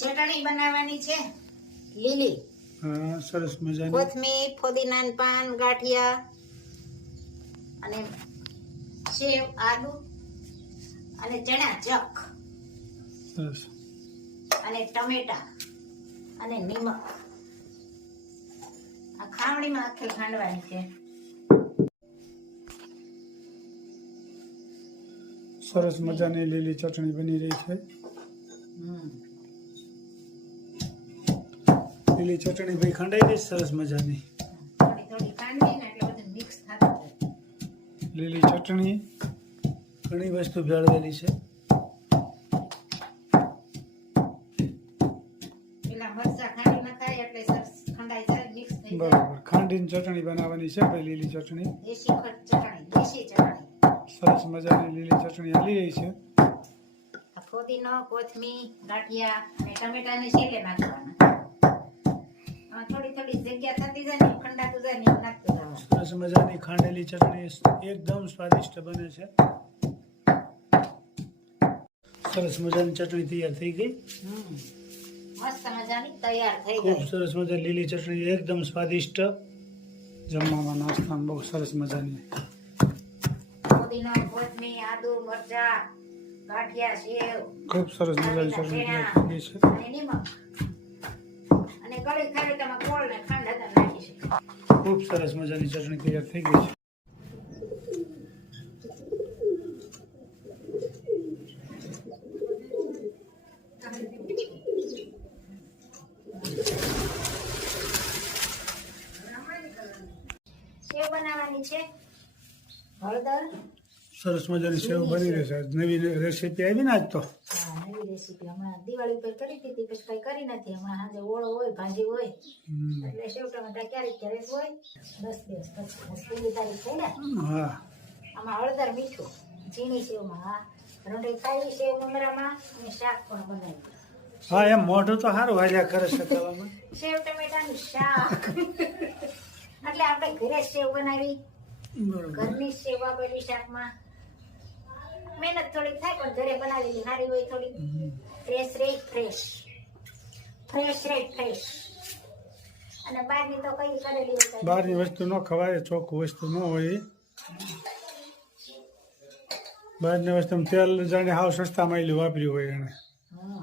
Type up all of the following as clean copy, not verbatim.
ચટણી બનાવવાની છે લીલી. હા, સરસ મજાની. કોથમીર, ફુદીનાના પાન, ગાંઠિયા અને સેવ, આદુ અને ચણા ચક સરસ. અને ટમેટા અને નિમક. આ ખાવણીમાં આખી ખાંડવાની છે. સરસ મજાની લીલી ચટણી બની રહી છે. લીલી ચટણી ભાઈ ખંડાઈ ગઈ સરસ મજાની. થોડી થોડી ખાંડવી ને એટલે બધું મિક્સ થતું જાય. લીલી ચટણી ઘણી વસ્તુ ભેળવેલી છે. પેલા મરચાં ખાંડી નખાય એટલે સરસ ખંડાઈ જાય, મિક્સ થઈ જાય. બરાબર. ખાંડીની ચટણી બનાવવાની છે ભાઈ, લીલી ચટણી. દેશી ચટણી, દેશી ચટણી. સરસ મજાની લીલી ચટણી હાલી રહી છે. આ ફુદીનો, કોથમીર, ગાંઠિયા અને ટમેટાને છેલ્લે નાખવાના. થોડી થોડી જગ્યા થતી જાય ને ખંડાતું જાય ને નાખતું જવાનું. સરસ મજાની ખાંડેલી ચટણી એકદમ સ્વાદિષ્ટ બને છે. સરસ મજાની ચટણી તૈયાર થઈ ગઈ. મસ્ત મજાની તૈયાર થઈ ખૂબ ગઈ. સરસ મજાની લીલી ચટણી એકદમ સ્વાદિષ્ટ. જમવામાં નાસ્તામાં બહુ સરસ મજાની. ફુદીનો, કોથમીર, આદુ, મરચાં, ગાંઠિયા, સેવ, ખૂબ સરસ મજાની ચટણી તૈયાર થઈ ગઈ છે. અને નિમક અને કળી ખારેટામાં ગોળ ને ખાંડ હતા નાખી છે. ખૂબ સરસ મજાની ચટણી તૈયાર થઈ ગઈ છે. સેવ બનાવવાની છે. હળદર. સરસ મજાની સેવ બની રહી છે. નવી રેસીપી આવી ને આજ તો. હા, નવી રેસીપી હમણાં દિવાળી ઉપર કરી હતી, પછી કઈ કરી નથી. હમણાં સાંજે ઓળો હોય, ભાજી હોય એટલે સેવ ટમેટા ક્યારેક ક્યારેક હોય. 10 દિવસ પછી પહેલી તારીખ થઈ ને. હા, આમાં હળદર, મીઠું, ઝીણી સેવમાં. હા, રોટલી ખાઈ સેવ મમરામાં અને શાક પણ બનાવ્યું. હા, એમ મોઢું તો સારું હાલ્યા કરે છે ખાવામાં. સેવ ટમેટાનું શાક. એટલે આપણે ઘરે સેવ બનાવી, બરોબર. ઘરની સેવ વાપરવી શાકમાં. મહેનત થોડીક થાય પણ ઘરે બનાવેલી સારી હોય થોડી. ફ્રેશ રે ફ્રેશ, ફ્રેશ રે ફ્રેશ. અને બહારની તો કઈ કરેલી હોય. બહારની વસ્તુ ન ખવાય, ચોખ્ખું વસ્તુ ન હોય. બહારની વસ્તુ તેલ જાણે હાવ સસ્તા માયલી વાપર્યું હોય એને. હા,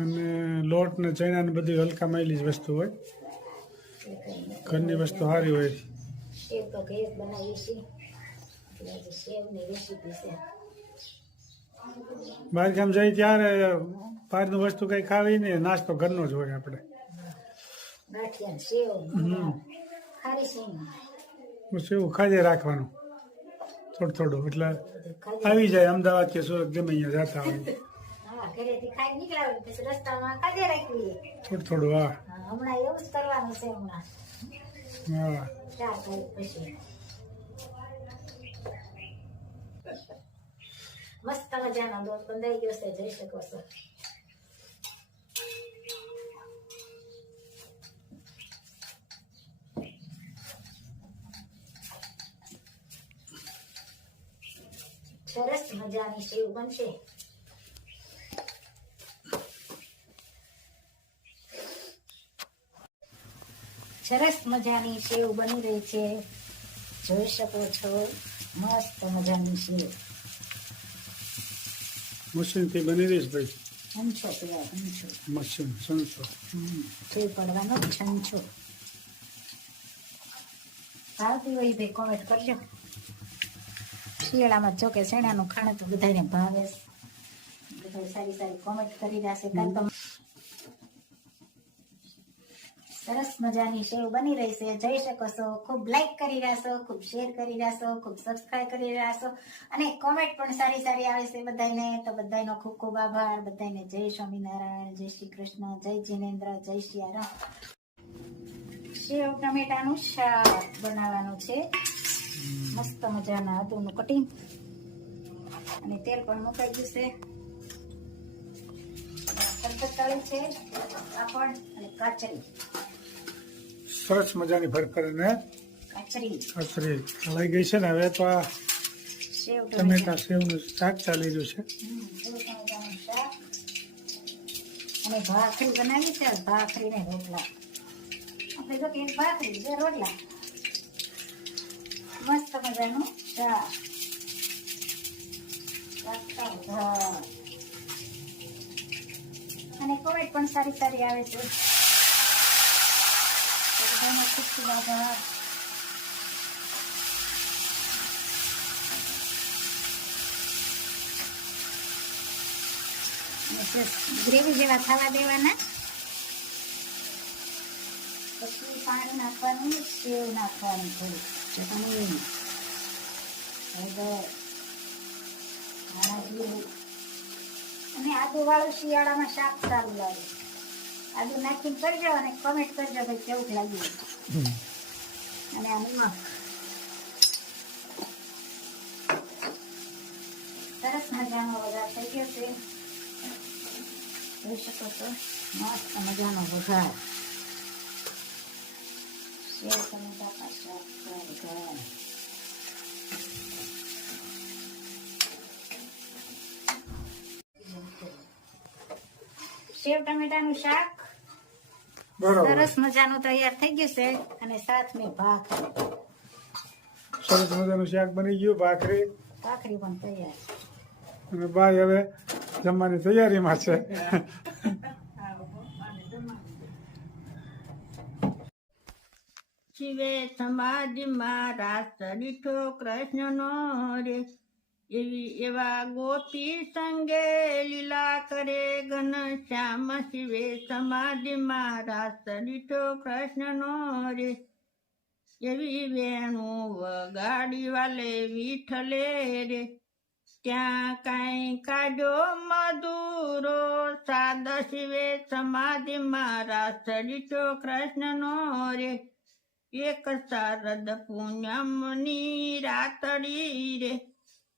અને લોટ ને ચણા ને બધી હલકા માયલી જ વસ્તુ હોય. ઘરની વસ્તુ સારી હોય. સેવ તો ઘરે જ બનાવી છે. એટલે આજે સેવની રેસીપી છે. બહાર ગામ જાય ત્યારે બહારનું વસ્તુ કઈ ખાવી નહીં, નાસ્તો ઘરનો જ હોય આપણે. ગાંઠિયા, સેવ, મમરા, ખારી સિંગ બસ એવું ખાજે રાખવાનું થોડું થોડું, એટલે ખાઈ. આવી જાય અમદાવાદ કે સુરત ગમે અહીંયા જતા હોય હા, ઘરેથી ખાઈ નીકળ્યા પછી રસ્તામાં ખાધે રાખવી. થોડું થોડું. હા હા, હમણાં એવું જ કરવાનું છે. હમણાં હા 4 તારીખ પછી મસ્ત મજાનો લોટ બંધાઈ ગયો છે, જોઈ શકો છો. સરસ મજાની સેવ બનશે. સરસ મજાની સેવ બની રહી છે, જોઈ શકો છો. મસ્ત મજાની સેવ. મશીનથી બની રહીશ ભાઈ. છંછો કહેવાય, છંછો. મશીન સંસો. જોઈ પડવાનો છંછો. ભાવતી હોય ભાઈ કોમેન્ટ કરજો. શિયાળામાં જો કે શેણાનું ખાણું તો બધાને ભાવે. બધા સારી સારી કોમેન્ટ કરી રહ્યા છે. કાલ તો સરસ મજાની સેવ બની રહી છે, જોઈ શકો છો. ખૂબ લાઈક કરી રહ્યા છો, ખૂબ શેર કરી રહ્યા છો, ખૂબ સબસ્ક્રાઇબ કરી રહ્યા છો અને કોમેન્ટ પણ સારી સારી આવે છે બધાને. તો બધાનો ખૂબ ખૂબ આભાર. બધાને જય સ્વામિનારાયણ, જય શ્રી કૃષ્ણ, જય જિનેન્દ્ર, જય સિયારામ. સેવ ટમેટાનું શાક બનાવવાનું છે. મસ્ત મજાના આદુનું કટિંગ અને તેલ પણ મુકાઈ ગયું છે. તળી છે, પાપડ અને કાચરી. સરસ મજાની ભરપર અને કાચરી હલાઈ ગઈ છે ને. હવે તો આ સેવ ટમેટા સેવનું શાક ચાલી રહ્યું છે. સેવ ટમેટાનું શાક. અને ભાખરી બનાવી છે, ભાખરી ને રોટલા. આપણે જો કે એક ભાખરી બે રોટલા, મસ્ત મજાનું શાક, અને કોમેન્ટ પણ સારી સારી આવે છે. બધાનો ખૂબ ખૂબ આભાર. ગ્રેવી જેવા થવા દેવાના, પછી પાણી નાખવાનું, સેવ નાખવાનું થોડું, અને આદુ વાળું શિયાળામાં શાક સારું લાગે. આદુ નાખીને કરજો અને કમેન્ટ કરજો કે કેવું લાગ્યું. અને આ નિમક સરસ મજાનો વઘાર થઈ ગયો છે, જોઈ શકો છો. મસ્ત મજાનો વઘાર, સેવ ટમેટા પાછા વઘાર. સેવ ટમેટાનું શાક બરાબર, સરસ મજાનું તૈયાર થઈ ગયું છે, અને સાથ મેં ભાખરી, સરસ મજાનું શાક બની ગયું, ભાખરી ભાખરી પણ તૈયાર. અને બાઈ હવે જમવાની તૈયારીમાં છે. શિવે સમાધિમાં રાસ દીઠો કૃષ્ણનો રે, એવા ગોપી સંગે લીલા કરે ઘનશ્યામ. શિવે સમાધિમાં રાસ દીઠો કૃષ્ણનો રે, એવી વેણું વગાડી વાલે વિઠલે રે. ત્યાં કાંઈ કાઢ્યો મધુરો સાદ, શિવે સમાધિમાં રાસ દીઠો કૃષ્ણનો રે. એક શારદ પૂનમની રાતડી રે,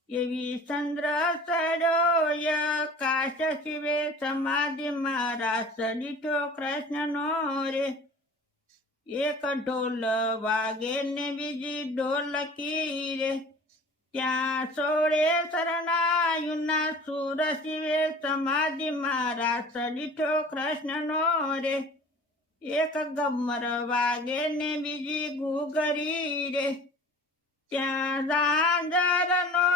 એવી ચંદ્ર સડોય કાશ. શિવે સમાધિમાં રાસ દીઠો કૃષ્ણનો રે. એક ઢોલ વાગે ને બીજી ઢોલકી રે, ત્યાં સોળે શરણાયુના સુર. શિવે સમાધિમાં રાસ દીઠો કૃષ્ણનો રે. એક ગમર વાગે ને બીજી ઘૂઘરી રે, ત્યાં ઝાંઝરનો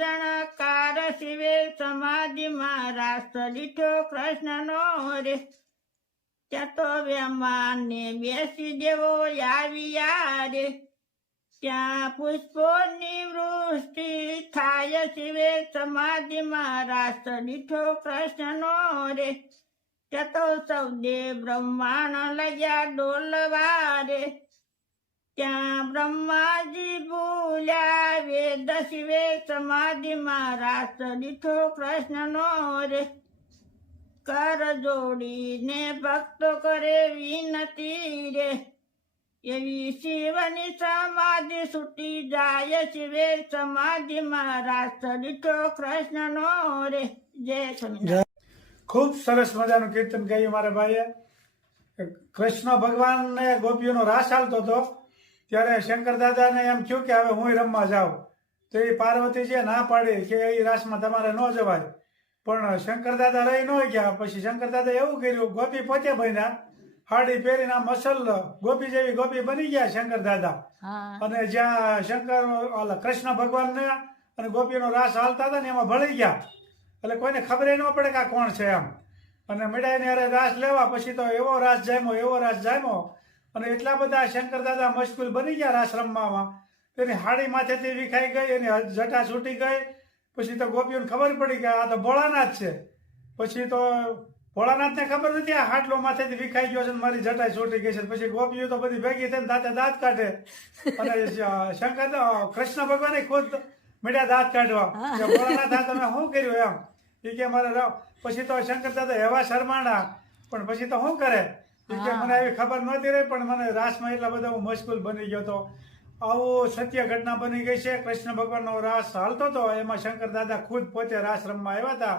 જણકાર. શિવે સમાધિમાં રાસ દીઠો કૃષ્ણનો રે. ત્યાં તો વેમાને બેસી દેવો આવ્યા રે, ત્યાં પુષ્પોની વૃષ્ટિ થાય. શિવે સમાધિમાં રાસ દીઠો કૃષ્ણનો રે. ત્યાં તો સૌદે બ્રહ્માંડ લગ્યા ડોલવા રે, ત્યાં બ્રહ્માજી ભૂલ્યા વેદ. શિવે સમાધિમાં રાસ દીઠો કૃષ્ણનો રે. કર જોડીને ભક્તો કરે વિનતી રે, એવી શિવની સમાધિ છૂટી જાય. શિવે સમાધિમાં રાસ દીઠો કૃષ્ણનો રે. જય સ્વામિનારાયણ. ખૂબ સરસ મજાનું કીર્તન ગાયું મારા ભાઈએ. કૃષ્ણ ભગવાનને ગોપીઓનો રાસ ચાલતો હતો, ત્યારે શંકર દાદાને એમ થયું કે હવે હું રમવા જાઉં. તો એ પાર્વતીજીએ ના પાડી કે એ રાસમાં તમારે ન જવાય. પણ શંકર દાદા રહી ન ગયા. પછી શંકર દાદા એવું કર્યું, ગોપી પોતે બન્યા, હાડી પહેરીને આમ અસલ ગોપી જેવી ગોપી બની ગયા શંકર દાદા. અને જ્યાં કૃષ્ણ ભગવાનને અને ગોપીનો રાસ હાલતા હતા ને એમાં ભળી ગયા. એટલે કોઈને ખબર ન પડે કે આ કોણ છે એમ. અને મીડાઈને અરે રાસ લેવા, પછી તો એવો રાસ જામ્યો. અને એટલા બધા શંકર દાદા મશગુલ બની ગયા રાસ રમવામાં, તેની હાડી માથેથી વિખાઈ ગઈ, એની જટા છૂટી ગઈ. પછી તો ગોપીઓને ખબર પડી કે આ તો ભોળાનાથ છે. પછી તો ભોળાનાથને ખબર નથી આ હાડલો માથેથી વિખાઈ ગયો છે ને મારી જટા છૂટી ગઈ છે. પછી ગોપીઓ તો બધી ભેગી થઈને દાંતે દાંત કાઢે, અને કૃષ્ણ ભગવાને ખુદ મીડા દાંત કાઢવા કે ભોળાનાથ આ તમે શું કર્યું એમ. એ કે મારે પછી તો શંકર દાદા એવા શરમાણા, પણ પછી તો શું કરે. એ કે મને એવી ખબર નહોતી રહી, પણ મને રાસમાં એટલા બધા હું મશગુલ બની ગયો હતો. આવું સત્ય ઘટના બની ગઈ છે. કૃષ્ણ ભગવાનનો રાસ હાલતો હતો, એમાં શંકર દાદા ખુદ પોતે રાસ રમવા આવ્યા હતા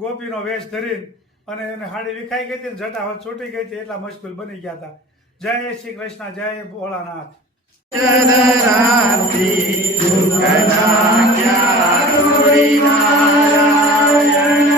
ગોપીનો વેશ ધરીને, અને એને હાડી વિખાઈ ગઈ હતી, જટા હાથ છૂટી ગઈ હતી, એટલા મશગુલ બની ગયા હતા. જય શ્રી કૃષ્ણ, જય ભોળાનાથ. નારાયણ